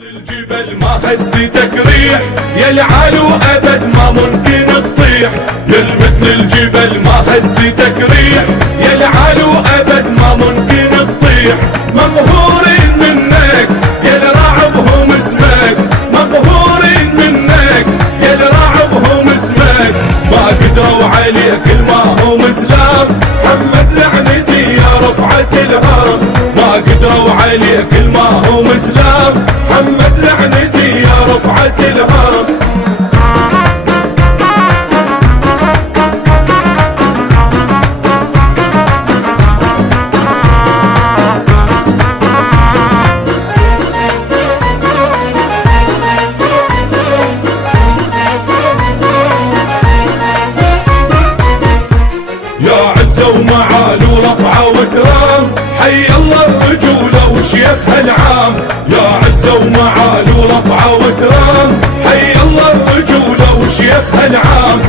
الجبل ما هزتك ريح يا العالو ابد ما ممكن تطيح. يا مثل الجبل ما هزتك ريح يا العالو ابد ما ممكن تطيح. مقهورين منك يا الراعبهم اسمك، مقهورين منك يا الراعبهم اسمك. ما قدروا عليك الما هم اسلام، محمد العنزي يا رفعة الهام. ما قدروا عليك الما هم اسلام، محمد العنزي يا رفعة الهام. يا عزة ومعالي ورفعة وكرام، حي الله الرجولة وشيخها العام. يا عزة ومعالي ورفعة وكرام، حي الله الرجولة وشيخها العام.